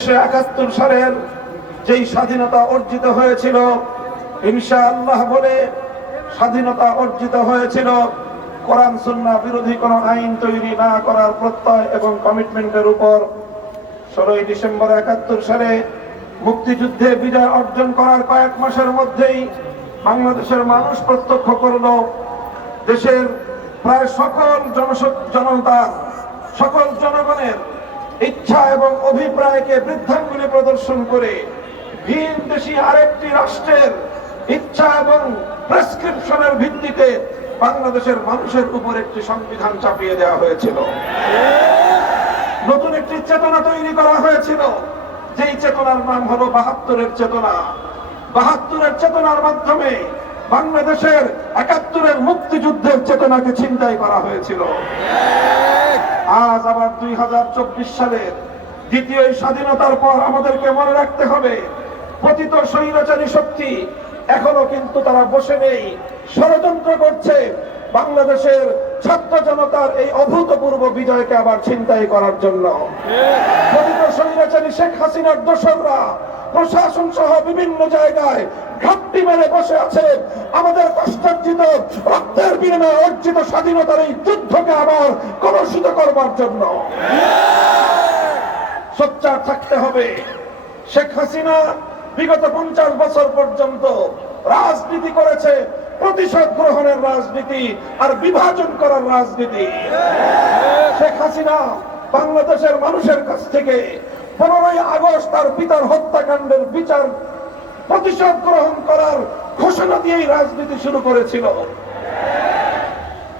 একাত্তর সালের যেই স্বাধীনতা অর্জিত হয়েছিল ইনশা আল্লাহ বলে স্বাধীনতা অর্জিত হয়েছিল, কোরআন সুন্না বিরোধী কোনো আইন তৈরি না করার প্রত্যয় এবং কমিটমেন্টের উপর ষোলোই ডিসেম্বর একাত্তর সালে মুক্তিযুদ্ধে বিজয় অর্জন করার কয়েক মাসের মধ্যেই বাংলাদেশের মানুষ প্রত্যক্ষ করল, দেশের প্রায় সকল জনস- জনতার সকল জনগণের ইচ্ছা এবং অভিপ্রায়কে বৃদ্ধাঙ্গুলি প্রদর্শন করে ভিন দেশি আরেকটি রাষ্ট্রের ইচ্ছা এবং প্রেসক্রিপশনের ভিত্তিতে বাংলাদেশের মানুষের উপর একটি সংবিধান চাপিয়ে দেওয়া হয়েছিল। নতুন একটি চেতনা তৈরি করা হয়েছিল। যেই চেতনার নাম হলো বাহাত্তরের চেতনা। বাহাত্তরের চেতনার মাধ্যমে বাংলাদেশের একাত্তরের মুক্তিযুদ্ধের চেতনাকে ছিনতাই করা হয়েছিল। আজ আবার দুই হাজার চব্বিশ সালের দ্বিতীয় স্বাধীনতার পর আমাদেরকে মনে রাখতে হবে, পতিত স্বৈরাচারী শক্তি এখনও কিন্তু তারা বসে নেই। ষড়যন্ত্র করছে। বাংলাদেশের ছাত্র জনতার এই অভূতপূর্ব বিজয়কে আবার ছিনতাই করার জন্য। স্বৈরাচারী শেখ হাসিনার দোসররা প্রশাসন সহ বিভিন্ন জায়গায় ঘাপটি মেরে বসে আছে। আমাদের কষ্টার্জিত, রক্তের বিনিময়ে অর্জিত স্বাধীনতার এই যুদ্ধকে আবার কলুষিত করবার জন্য। সোচ্চার থাকতে হবে। শেখ হাসিনা বিগত পঞ্চাশ বছর পর্যন্ত রাজনীতি করেছে, প্রতিশোধ গ্রহণের রাজনীতি আর বিভাজন করার রাজনীতি। শেখ হাসিনা বাংলাদেশের মানুষের কাছ থেকে পনেরোই আগস্ট তার পিতার হত্যাকাণ্ডের বিচার প্রতিশোধ গ্রহণ করার ঘোষণা দিয়েই রাজনীতি শুরু করেছিল।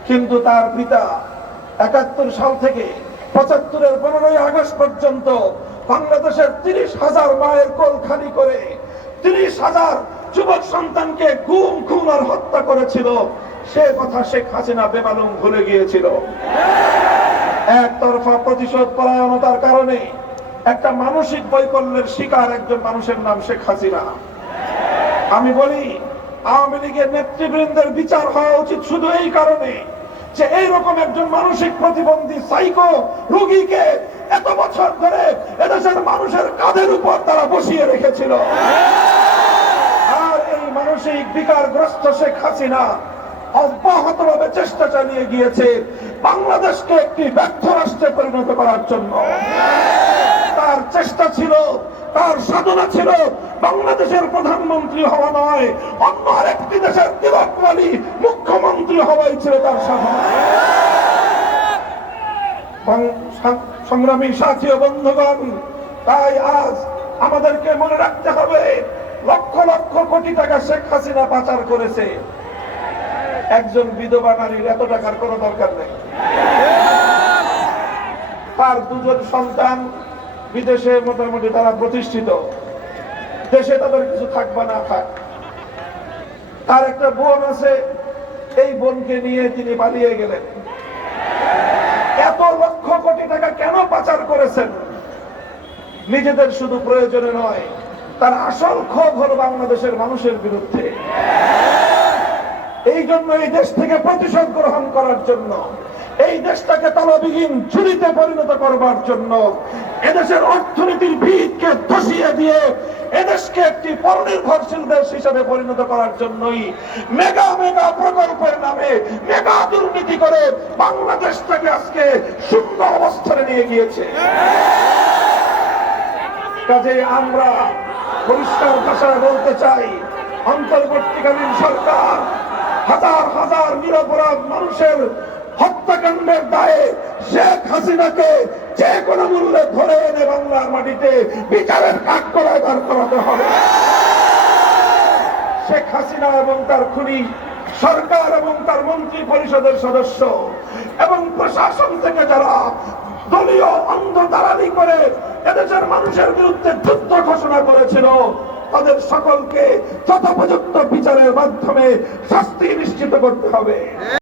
কিন্তু তার পিতা একাত্তর সাল থেকে পঁচাত্তরের পনেরোই আগস্ট পর্যন্ত বাংলাদেশের তিরিশ হাজার মায়ের কোল খালি করে তিরিশ হাজার যুবক সন্তানকে গুম খুন আর হত্যা করেছিল। সে কথা শেখ হাসিনা বেমালুম ভুলে গিয়েছিল। একতরফা প্রতিশোধ পরায়ণতার কারণে একটা মানসিক বৈকল্যের শিকার একজন মানুষের নাম শেখ হাসিনা। আমি বলি, আওয়ামী লীগের নেতৃবৃন্দের বিচার হওয়া উচিত শুধু এই কারণে যে এইরকম একজন মানসিক প্রতিবন্ধী সাইকো রোগীকে এত বছর ধরে এদেশের মানুষের কাঁধের উপর তারা বসিয়ে রেখেছিল। আর এই মানসিক বিকারগ্রস্ত শেখ হাসিনা অব্যাহতভাবে চেষ্টা চালিয়ে গিয়েছে বাংলাদেশকে একটি ব্যর্থ রাষ্ট্রে পরিণত করার জন্য। তার চেষ্টা ছিল, তার সাধনা ছিল। বাংলাদেশের প্রধানমন্ত্রী হওয়া নয়, অন্য আরেকটি দেশের তিলকমালী মুখ্যমন্ত্রী হওয়াই ছিল তার সাধনা। সংগ্রামী সাথী বন্ধুগণ, তাই আজ আমাদেরকে মনে রাখতে হবে, লক্ষ লক্ষ কোটি টাকা শেখ হাসিনা পাচার করেছে। একজন বিধবা নারীর এত টাকার কোনো দরকার নেই। তার দুজন সন্তান বিদেশে মোটামুটি তারা প্রতিষ্ঠিত। দেশে তাদের কিছু থাকবে না থাক। তার একটা বোন আছে, এই বোনকে নিয়ে তিনি পালিয়ে গেলেন। এত লক্ষ কোটি টাকা কেন পাচার করেছেন? নিজেদের শুধু প্রয়োজনে নয়, তার আসল ক্ষোভ হল বাংলাদেশের মানুষের বিরুদ্ধে। এই জন্য এই দেশ থেকে প্রতিশোধ গ্রহণ করার জন্য, এই দেশটাকে তলবিহীন চুরিতে পরিণত করবার জন্য এদেশের অর্থনীতির ভিতকে ধসিয়ে দিয়ে এদেশকে একটি পরনির্ভরশীল দেশ হিসেবে পরিণত করার জন্যই মেগা মেগা প্রকল্পের নামে মেগা দুর্নীতি করে বাংলাদেশটাকে আজকে শূন্য অবস্থানে নিয়ে গিয়েছে। কাজে আমরা পরিষ্কার ভাষায় বলতে চাই, অন্তর্বর্তীকালীন সরকার হাজার হাজার নিরপরাধ মানুষের হত্যাকাণ্ডের দায়ে শেখ হাসিনাকে যে কোনো মূল্যে ধরে এনে বাংলার মাটিতে বিচারের কাঠ করায় দাঁড় করাতে হবে। শেখ হাসিনা এবং তার খুনি, সরকার এবং তার মন্ত্রী পরিষদের সদস্য এবং প্রশাসন থেকে যারা দলীয় অন্ধ দালালি করে এদেশের মানুষের বিরুদ্ধে যুদ্ধ ঘোষণা করেছিল, তাদের সকলকে যথোপযুক্ত বিচারের মাধ্যমে শাস্তি নিশ্চিত করতে হবে।